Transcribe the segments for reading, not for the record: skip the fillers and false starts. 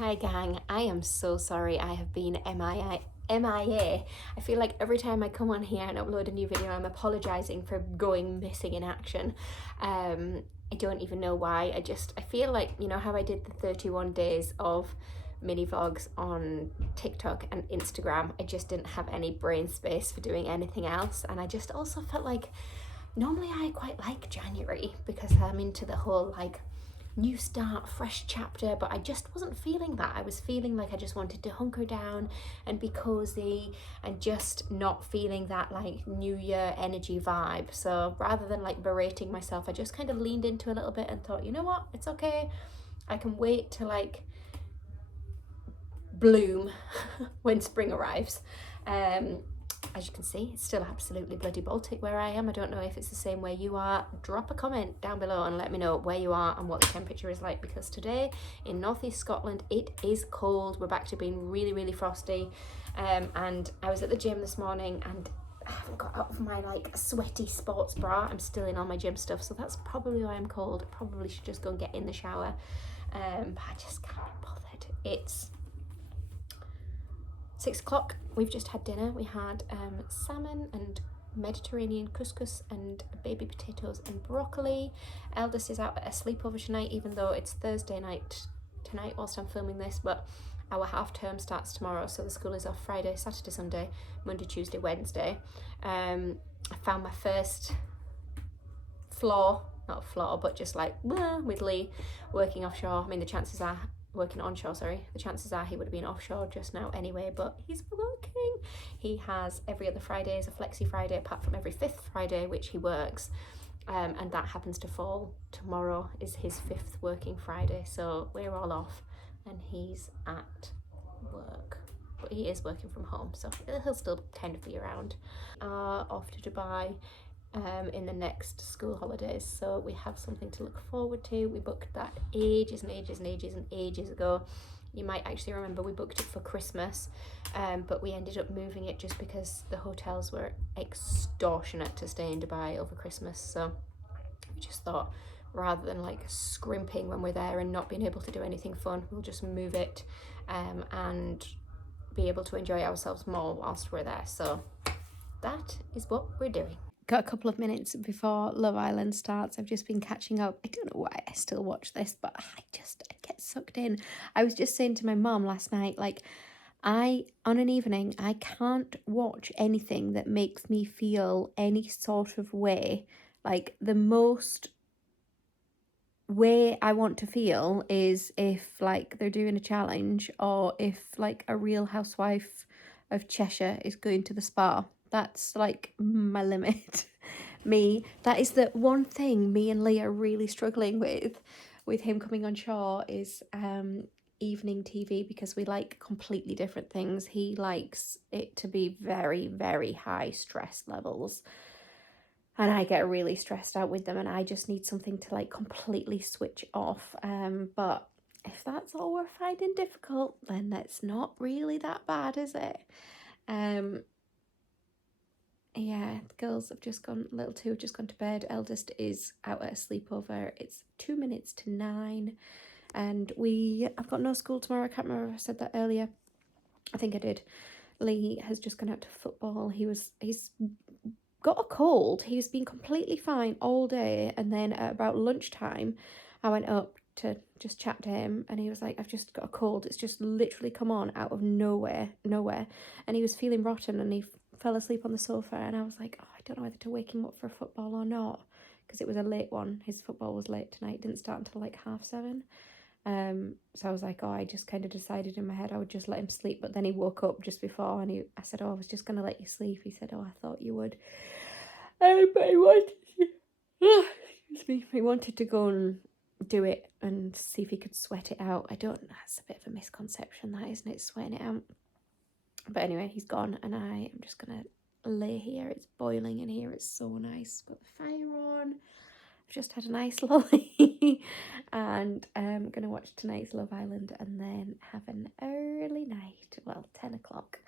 Hi gang, I am so sorry I have been MIA. I feel like every time I come on here and upload a new video, I'm apologising for going missing in action. I don't even know why. I feel like, you know how I did the 31 days of mini vlogs on TikTok and Instagram? I just didn't have any brain space for doing anything else. And I just also felt like normally I quite like January because I'm into the whole like new start, fresh chapter, but I just wasn't feeling that. I was feeling like I just wanted to hunker down and be cozy and just not feeling that like new year energy vibe. So rather than like berating myself, I just kind of leaned into a little bit and thought, you know what, it's okay. I can wait to like bloom when spring arrives. As you can see, it's still absolutely bloody Baltic where I am. I don't know if it's the same where you are. Drop a comment down below and let me know where you are and what the temperature is like, because today in northeast Scotland it is cold. We're back to being really, really frosty. And I was at the gym this morning and I haven't got out of my like sweaty sports bra. I'm still in all my gym stuff, so that's probably why I'm cold. Probably should just go and get in the shower. But I just can't be bothered. It's 6 o'clock. We've just had dinner. We had salmon and Mediterranean couscous and baby potatoes and broccoli. Eldest is out at a sleepover tonight, even though it's Thursday night tonight whilst I'm filming this, but our half term starts tomorrow, so the school is off Friday, Saturday, Sunday, Monday, Tuesday, Wednesday. I found my first flaw, not a flaw, but just like with Lee working offshore. I mean, the chances are working onshore, sorry, the chances are he would have been offshore just now anyway, but he's working. He has every other Friday is a flexi Friday, apart from every 5th Friday which he works, and that happens to fall tomorrow is his 5th working Friday, so we're all off and he's at work, but he is working from home, so he'll still kind of be around. Off to Dubai in the next school holidays, so we have something to look forward to. We booked that ages and ages and ages and ages ago. You might actually remember we booked it for Christmas, but we ended up moving it just because the hotels were extortionate to stay in Dubai over Christmas. So we just thought, rather than like scrimping when we're there and not being able to do anything fun, we'll just move it and be able to enjoy ourselves more whilst we're there. So that is what we're doing. Got a couple of minutes before Love Island starts. I've just been catching up. I don't know why I still watch this, but I get sucked in. I was just saying to my mum last night, like, on an evening, I can't watch anything that makes me feel any sort of way. Like, the most way I want to feel is if, like, they're doing a challenge, or if, like, a Real Housewife of Cheshire is going to the spa. That's like my limit. That is the one thing me and Lee are really struggling with him coming on shore is evening TV, because we like completely different things. He likes it to be very, very high stress levels, and I get really stressed out with them, and I just need something to like completely switch off. But if that's all we're finding difficult, then that's not really that bad, is it? Yeah, the girls have just gone, little two have just gone to bed. Eldest is out at a sleepover. It's 2 minutes to 9, and I've got no school tomorrow. I can't remember if I said that earlier. I think I did. Lee has just gone out to football. He's got a cold. He's been completely fine all day, and then at about lunchtime I went up to just chat to him, and he was like, I've just got a cold. It's just literally come on out of nowhere, and he was feeling rotten, and he fell asleep on the sofa, and I was like, oh, I don't know whether to wake him up for football or not, because it was a late one. His football was late tonight. It didn't start until like 7:30. So I was like, oh, I just kind of decided in my head I would just let him sleep, but then he woke up just before, and I said, oh, I was just gonna let you sleep. He said, oh, I thought you would. But he wanted to, excuse me, he wanted to go and do it and see if he could sweat it out. That's a bit of a misconception, that, isn't it, sweating it out? But anyway, he's gone, and I am just gonna lay here. It's boiling in here. It's so nice. Got the fire on. I've just had a nice lolly, and I'm gonna watch tonight's Love Island and then have an early night, well, 10 o'clock,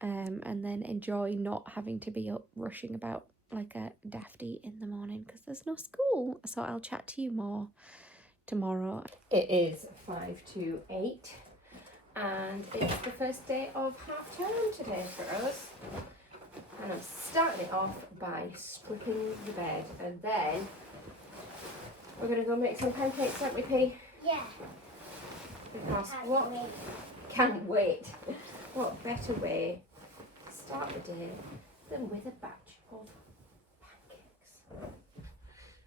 and then enjoy not having to be up rushing about like a dafty in the morning because there's no school. So I'll chat to you more tomorrow. It is 5 to 8. and it's the first day of half term today for us. And I'm starting it off by stripping the bed, and then we're going to go make some pancakes, aren't we, P? Yeah. Because can't wait. What better way to start the day than with a batch of pancakes?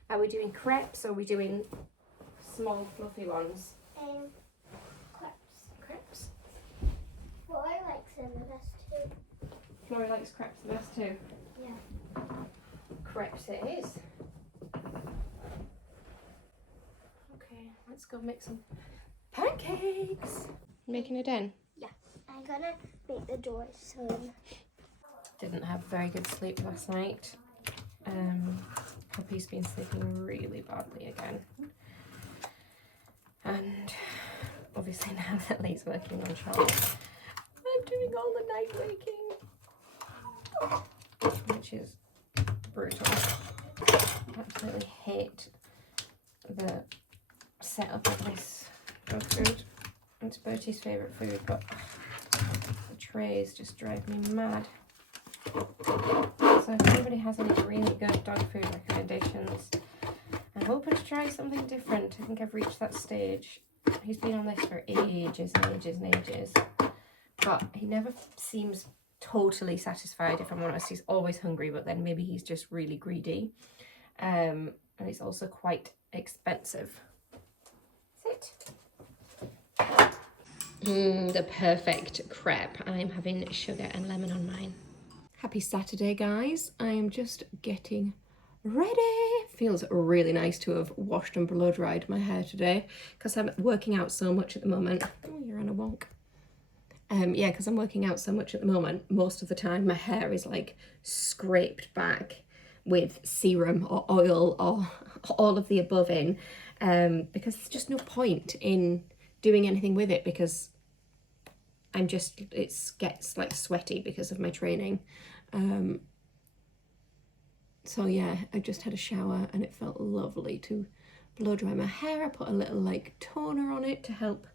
Are we doing crepes or are we doing small fluffy ones? Crepes. Crepes? Well, I like them the best too. Flora likes crepes the best too. Yeah. Crepes it is. Okay, let's go make some pancakes. Making it in? Yeah. I'm gonna make the doors soon. Didn't have very good sleep last night. Puppy's been sleeping really badly again. And obviously now that Lee's working on Charlotte, I'm doing all the night waking, which is brutal. I absolutely hate the setup of this dog food. It's Bertie's favourite food, but the trays just drive me mad. So if anybody has any really good dog food recommendations, I'm hoping to try something different. I think I've reached that stage. He's been on this for ages and ages and ages, but he never seems totally satisfied, if I'm honest. He's always hungry, but then maybe he's just really greedy. And it's also quite expensive. Sit. The perfect crepe. I'm having sugar and lemon on mine. Happy Saturday, guys. I am just getting ready. Feels really nice to have washed and blow dried my hair today because I'm working out so much at the moment. Oh, you're on a wonk. Yeah, because I'm working out so much at the moment, most of the time my hair is like scraped back with serum or oil or all of the above in, because there's just no point in doing anything with it because it gets like sweaty because of my training. So yeah, I just had a shower and it felt lovely to blow dry my hair. I put a little like toner on it to help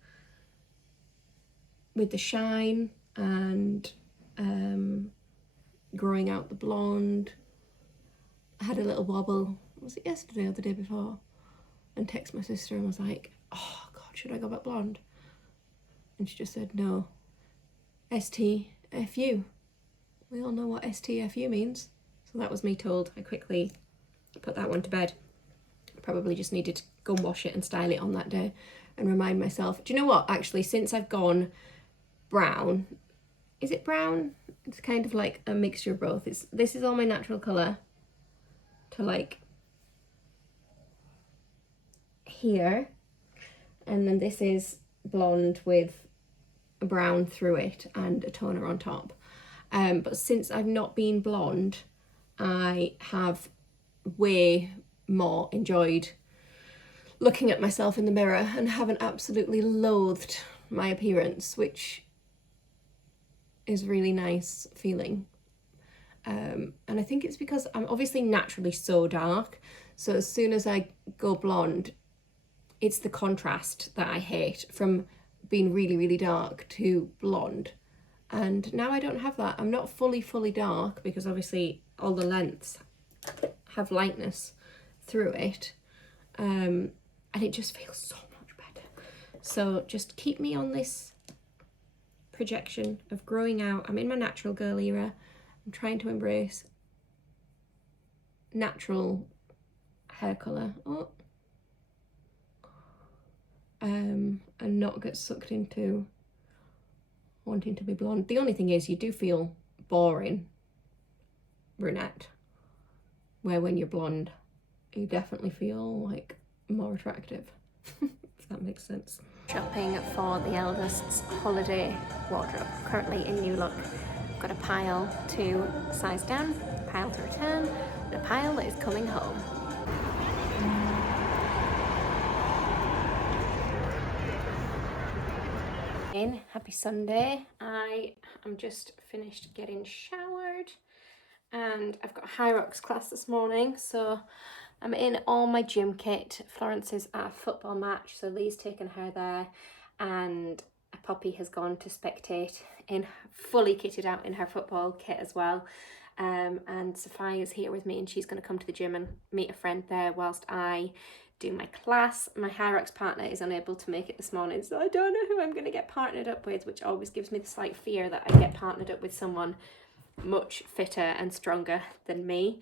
with the shine and growing out the blonde. I had a little wobble, was it yesterday or the day before? And text my sister and was like, oh God, should I go back blonde? And she just said, no, STFU. We all know what STFU means. So that was me told. I quickly put that one to bed. Probably just needed to go and wash it and style it on that day and remind myself. Do you know what? Actually, since I've gone brown, is it brown? It's kind of like a mixture of both. This is all my natural colour to like here, and then this is blonde with a brown through it and a toner on top. But since I've not been blonde, I have way more enjoyed looking at myself in the mirror and haven't absolutely loathed my appearance, which is really nice feeling. And I think it's because I'm obviously naturally so dark, so as soon as I go blonde, it's the contrast that I hate, from being really, really dark to blonde. And now I don't have that. I'm not fully dark because obviously all the lengths have lightness through it. And it just feels so much better. So just keep me on this projection of growing out. I'm in my natural girl era. I'm trying to embrace natural hair colour. And not get sucked into wanting to be blonde. The only thing is you do feel boring brunette, where when you're blonde you definitely feel like more attractive. If that makes sense. Shopping for the eldest's holiday wardrobe. Currently in New Look. Got a pile to size down, a pile to return, and a pile that is coming home. Happy Sunday. I am just finished getting showered and I've got a High Rocks class this morning, so I'm in all my gym kit. Florence is at a football match, so Lee's taken her there, and I Poppy has gone to spectate in fully kitted out in her football kit as well. And Sophia's here with me, and she's going to come to the gym and meet a friend there whilst I do my class. My hiatus partner is unable to make it this morning, so I don't know who I'm going to get partnered up with, which always gives me the slight fear that I get partnered up with someone much fitter and stronger than me.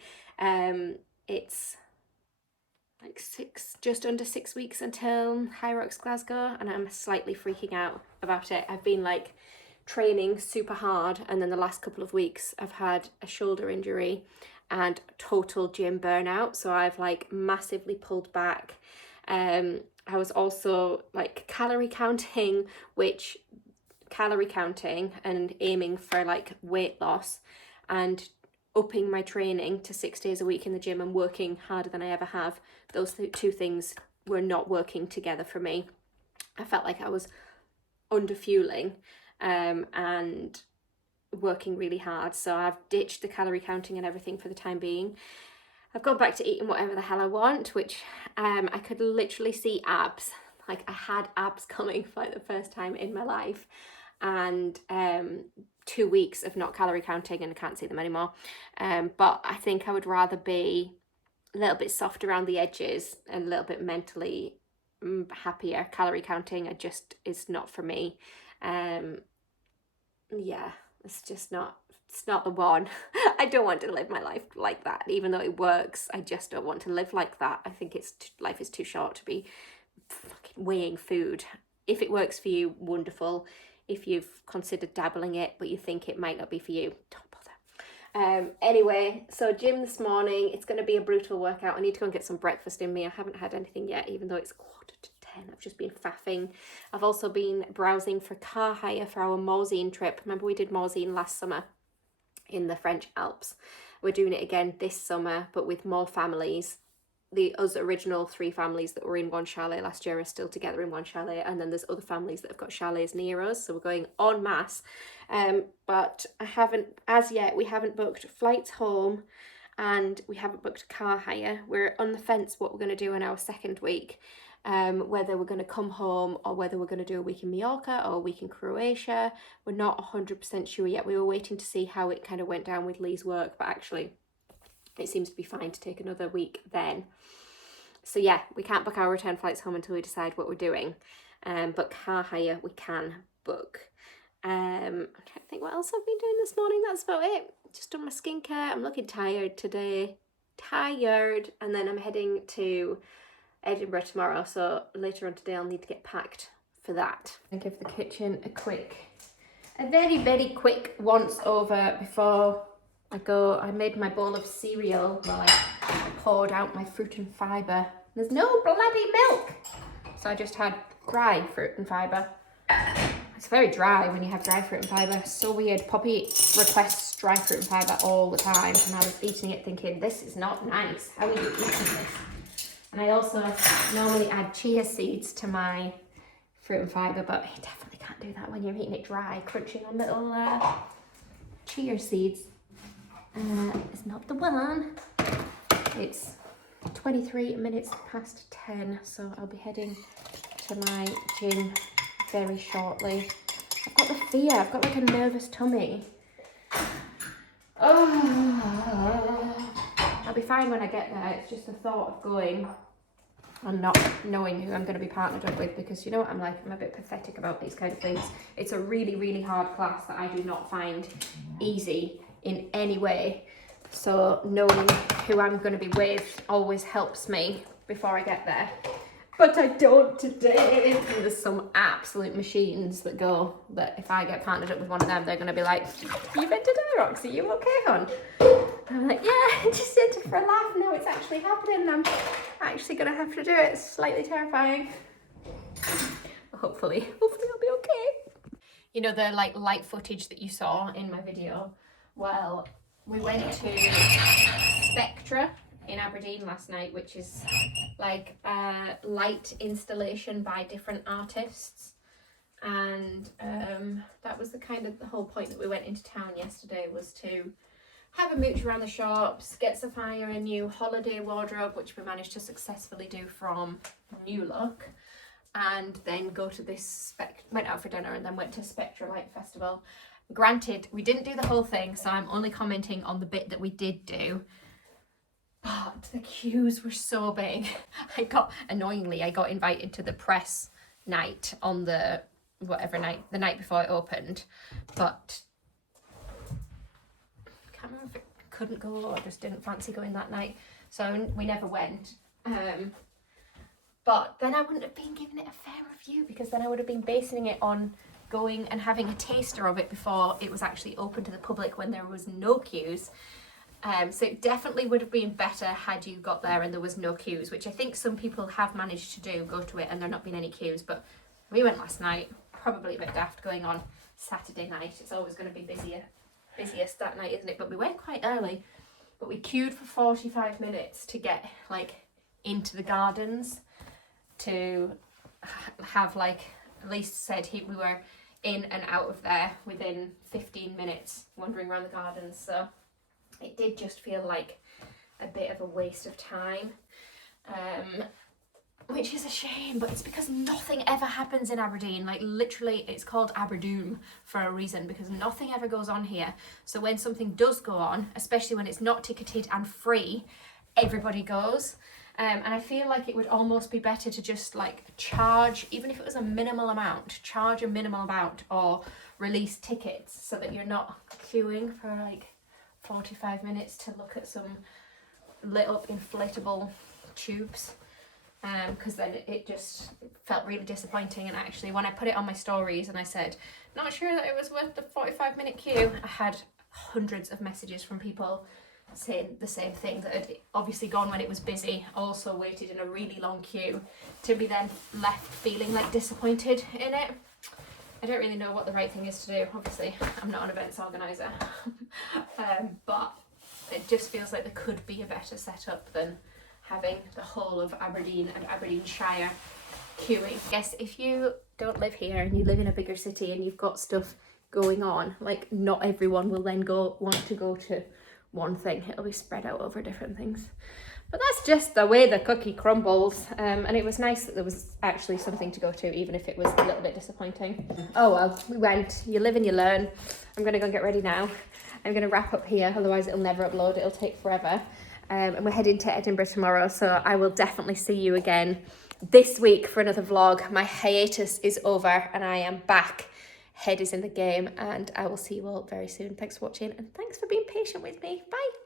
It's like just under 6 weeks until hiatus Glasgow, and I'm slightly freaking out about it. I've been like training super hard, and then the last couple of weeks I've had a shoulder injury and total gym burnout, so I've like massively pulled back. I was also like calorie counting and aiming for like weight loss and upping my training to 6 days a week in the gym and working harder than I ever have. Those two things were not working together for me. I felt like I was under fueling and working really hard, so I've ditched the calorie counting and everything for the time being. I've gone back to eating whatever the hell I want, which I could literally see abs. Like I had abs coming for the first time in my life, and 2 weeks of not calorie counting and I can't see them anymore. But I think I would rather be a little bit soft around the edges and a little bit mentally happier. Calorie counting is not for me. Yeah, it's not the one. I don't want to live my life like that, even though it works. I just don't want to live like that. I think life is too short to be fucking weighing food. If it works for you, wonderful. If you've considered dabbling it but you think it might not be for you, don't bother. Anyway, so gym this morning. It's going to be a brutal workout. I need to go and get some breakfast in me. I haven't had anything yet, even though it's 9:45. I've just been faffing. I've also been browsing for car hire for our Morzine trip. Remember we did Morzine last summer in the French Alps? We're doing it again this summer, but with more families. Us original 3 families that were in one chalet last year are still together in one chalet, and then there's other families that have got chalets near us, so we're going en masse. But we haven't booked flights home, and we haven't booked car hire. We're on the fence what we're going to do in our second week, whether we're going to come home or whether we're going to do a week in Mallorca or a week in Croatia. We're not 100% sure yet. We were waiting to see how it kind of went down with Lee's work, but actually it seems to be fine to take another week then. So yeah, we can't book our return flights home until we decide what we're doing. But car hire we can book. I'm trying to think what else I've been doing this morning. That's about it. Just done my skincare. I'm looking tired today. And then I'm heading to Edinburgh tomorrow. So later on today I'll need to get packed for that. I give the kitchen a very, very quick once over before I go. I made my bowl of cereal while I poured out my fruit and fibre. There's no bloody milk! So I just had dry fruit and fibre. It's very dry when you have dry fruit and fibre. So weird. Poppy requests dry fruit and fibre all the time, and I was eating it thinking, this is not nice. How are you eating this? And I also normally add chia seeds to my fruit and fibre, but you definitely can't do that when you're eating it dry, crunching on little chia seeds. It's not the one. It's 23 minutes past 10, so I'll be heading to my gym very shortly. I've got the fear. I've got like a nervous tummy. Oh, I'll be fine when I get there. It's just the thought of going and not knowing who I'm going to be partnered up with, because you know what I'm like, I'm a bit pathetic about these kind of things. It's a really, really hard class that I do not find easy in any way. So knowing who I'm going to be with always helps me before I get there. But I don't today. There's some absolute machines that if I get partnered up with one of them, they're going to be like, you've been to Dirox, are you okay, hon? I'm like, yeah, I just did it for a laugh. Now it's actually happening. I'm actually going to have to do it. It's slightly terrifying. Hopefully I'll be okay. You know, the like light footage that you saw in my video? Well, we went to Spectra in Aberdeen last night, which is like a light installation by different artists. And that was the whole point that we went into town yesterday, was to have a mooch around the shops, get Sophia a new holiday wardrobe, which we managed to successfully do from New Look. and then go to this went out for dinner and then went to Spectra Light Festival. Granted, we didn't do the whole thing, so I'm only commenting on the bit that we did do. But the queues were so big. Annoyingly, I got invited to the press night on the night before it opened, but I can't remember if it couldn't go or just didn't fancy going that night, so we never went. But then I wouldn't have been giving it a fair review, because then I would have been basing it on going and having a taster of it before it was actually open to the public when there was no queues. So it definitely would have been better had you got there and there was no queues, which I think some people have managed to do, go to it and there not been any queues. But we went last night, probably a bit daft going on Saturday night. It's always going to be busiest that night, isn't it? But we went quite early, but we queued for 45 minutes to get like into the gardens, to have like, at least said we were in and out of there within 15 minutes wandering around the gardens. So it did just feel like a bit of a waste of time, which is a shame, but it's because nothing ever happens in Aberdeen. Like literally, it's called Aberdoom for a reason, because nothing ever goes on here. So when something does go on, especially when it's not ticketed and free, everybody goes. And I feel like it would almost be better to just like charge, even if it was a minimal amount, charge a minimal amount or release tickets so that you're not queuing for like 45 minutes to look at some lit up inflatable tubes, because then it just felt really disappointing. And actually when I put it on my stories and I said not sure that it was worth the 45-minute queue, I had hundreds of messages from people saying the same thing, that had obviously gone when it was busy, also waited in a really long queue, to be then left feeling like disappointed in it. I don't really know what the right thing is to do. Obviously, I'm not an events organiser, but it just feels like there could be a better setup than having the whole of Aberdeen and Aberdeenshire queuing. I guess if you don't live here and you live in a bigger city and you've got stuff going on, like not everyone will then want to go to one thing. It'll be spread out over different things. But that's just the way the cookie crumbles. And it was nice that there was actually something to go to, even if it was a little bit disappointing. Oh well, we went. You live and you learn. I'm going to go and get ready now. I'm going to wrap up here, otherwise it'll never upload. It'll take forever. And we're heading to Edinburgh tomorrow, so I will definitely see you again this week for another vlog. My hiatus is over and I am back. Head is in the game, and I will see you all very soon. Thanks for watching and thanks for being patient with me. Bye.